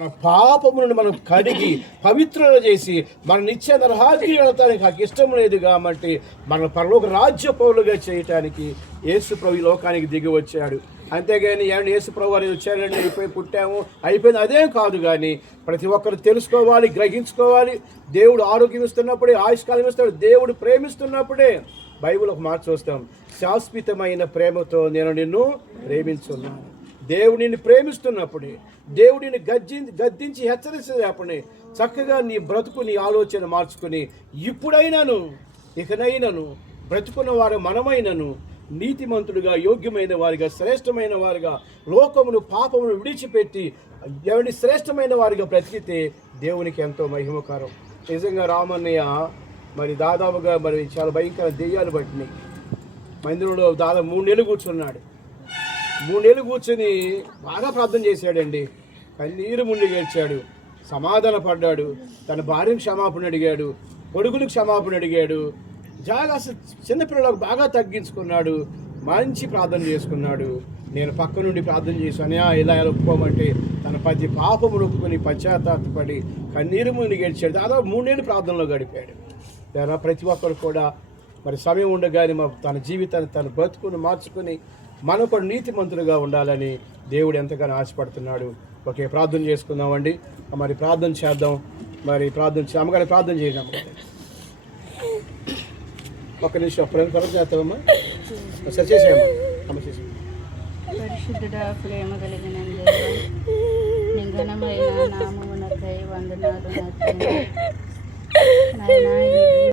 మన పాపము నుండి మనం కడిగి పవిత్రులు చేసి మన నిత్య నరహాగ్ని వెళతానికి నాకు ఇష్టం లేదు కాబట్టి మన పరలోక రాజ్య పౌలుగా చేయటానికి యేసు ప్రభు ఈ లోకానికి దిగి వచ్చాడు. అంతేగాని యేసు ప్రభు వారు వచ్చారండి అయిపోయి పుట్టాము అయిపోయింది అదేం కాదు. కానీ ప్రతి ఒక్కరు తెలుసుకోవాలి, గ్రహించుకోవాలి. దేవుడు ఆరోగ్యం ఇస్తున్నప్పుడే, ఆయుష్కాలం ఇస్తాడు. దేవుడు ప్రేమిస్తున్నప్పుడే బైబిల్ ఒక మాట చూస్తాం, శాశ్వతమైన ప్రేమతో నేను నిన్ను ప్రేమించున్నాను. దేవుడిని ప్రేమిస్తున్నప్పుడే, దేవుడిని గద్దించి హెచ్చరించేటప్పుడే చక్కగా నీ బ్రతుకు, నీ ఆలోచన మార్చుకుని ఇప్పుడైనాను ఇకనైనాను బ్రతుకున్న వారు మనమైనను నీతిమంతుడిగా, యోగ్యమైన వారిగా, శ్రేష్టమైన వారిగా, లోకమును పాపమును విడిచిపెట్టి ఎవరిని శ్రేష్టమైన వారిగా బ్రతికితే దేవునికి ఎంతో మహిమకరం. నిజంగా రామన్నయ్య మరి దాదాపుగా మరి చాలా భయంకర దెయ్యాలు పట్టినాయి. మందిరంలో దాదాపు 3 నెలలు కూర్చున్నాడు. 3 నెలలు కూర్చొని బాగా ప్రార్థన చేశాడండి. కన్నీరు ముందు గెలిచాడు, సమాధాన పడ్డాడు, తన భార్యను క్షమాపణ అడిగాడు, కొడుకులకు క్షమాపణ అడిగాడు. జాగా చిన్నపిల్లలకు బాగా తగ్గించుకున్నాడు, మంచి ప్రార్థన చేసుకున్నాడు. నేను పక్క నుండి ప్రార్థన చేశాను, ఇలా ఒప్పుకోమంటే తన ప్రతి పాపమును ఒప్పుకొని పశ్చాత్తాపడి కన్నీరు ముందు గెలిచాడు. దాదాపు 3 నెలలు ప్రార్థనలో గడిపాడు. ప్రతి ఒక్కరు కూడా మరి సమయం ఉండగానే తన జీవితాన్ని, తన బ్రతుకును మార్చుకొని మనం కూడా నీతిమంతులుగా ఉండాలని దేవుడు ఎంతగానో ఆశపడుతున్నాడు. ఓకే, ప్రార్థన చేసుకుందామండి. మరి ప్రార్థన చేద్దాం. మరి అమ్మగారి ప్రార్థన చేయండి. అమ్మగారు ఒక్క నిమిషం త్వరగా చేస్తామమ్మా. సరి చేసేయమ్మా. అమ్మ చేసి పరిశుద్ధుడా, ప్రేమ కలిగిన ఘనమైన నామమునకై వందనాలు.